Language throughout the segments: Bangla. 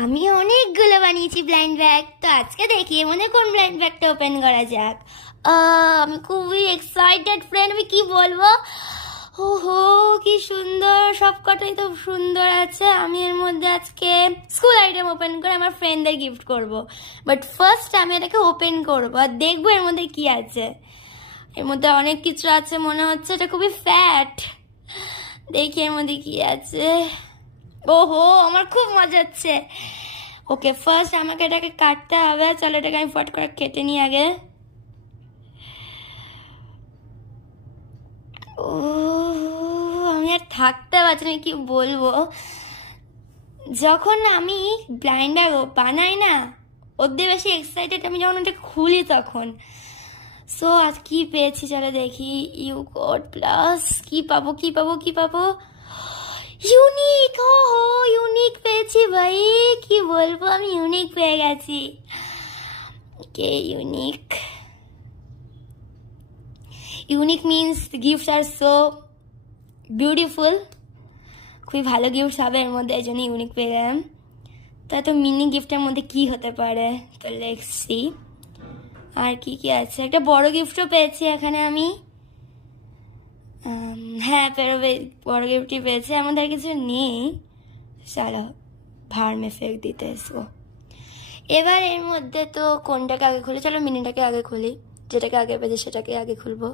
আমি অনেকগুলো বানিয়েছি ব্লাইন্ড ব্যাগ। তো আজকে দেখি এর মধ্যে কোন ব্লাইন্ড ব্যাগটা ওপেন করা যাক। আমি খুবই এক্সাইটেড ফ্রেন্ড, আমি কি বলবো। ওহো কি সুন্দর, সবকটাই তো সুন্দর আছে। আমি এর মধ্যে আজকে স্কুল আইটেম ওপেন করে আমার ফ্রেন্ডদের গিফট করব। বাট ফার্স্ট আমি এটাকে ওপেন করবো আর দেখবো এর মধ্যে কি আছে। এর মধ্যে অনেক কিছু আছে মনে হচ্ছে, এটা খুবই ফ্যাট। দেখি এর মধ্যে কি আছে। ওহো আমার খুব মজা হচ্ছে। ওকে ফার্স্ট আমাকে এটাকে কাটতে হবে। চলো এটাকে আমি ফট করে কেটে নিই আগে। ও আমি আর থাকতে পারছি না, কি বলবো। যখন আমি ব্লাইন্ড ব্যাগ বানাই না, ওর দিয়ে বেশি এক্সাইটেড আমি যখন ওটা খুলি তখন। সো আজ কি পেয়েছি চলো দেখি। ইউ গড প্লাস কি পাবো কি পাবো কি পাবো। ইউনিক, ও ইউনিক পেয়েছি ভাই, কি বলবো, আমি ইউনিক পেয়ে গেছি। ওকে ইউনিক, ইউনিক মিনস গিফটস আর সো বিউটিফুল। খুবই ভালো গিফটস হবে এর মধ্যে, এই জন্য ইউনিক পেয়ে গেলাম। তো মিনি গিফটের মধ্যে কি হতে পারে, তো লেটস সি। আর কি কি আছে, একটা বড় গিফটও পেয়েছি এখানে আমি। হ্যাঁ বড় গিফটই পেয়েছি, আমাদের কিছু নেই। চলো ভাড় মে ফেক দিতে এসো। এবার এর মধ্যে তো কোনটাকে আগে খুলি, চলো মিনিটাকে আগে খুলি। যেটাকে আগে পেয়েছি সেটাকে আগে খুলবো।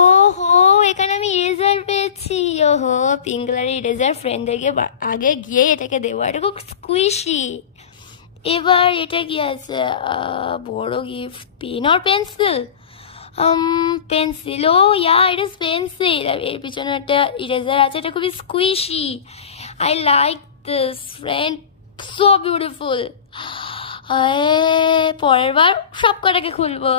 ওহো এখানে আমি ইরেজার পেয়েছি। ওহো পিঙ্ক কালারের ইরেজার, ফ্রেন্ডদেরকে আগে গিয়ে এটাকে দেবো। এটা খুব স্কুইশি। এবার এটা কি আছে, বড় গিফট, পেন আর pencil. Pencil, oh yeah it is pencil. এর পিছনে একটা ইরেজার আছে, এটা খুবই squishy. I like this friend, so beautiful. পরের বার সব কটাকে খুলবো।